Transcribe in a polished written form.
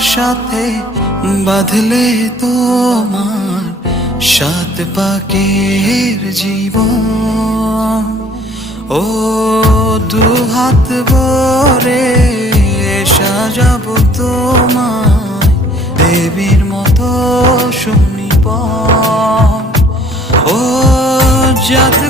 সাথে বাঁধলে তোমার সাত পাকের জীবন। ও দু হাত ভরে সাজাবো তোমায় দেবীর মতো সুনিপন। ও জাত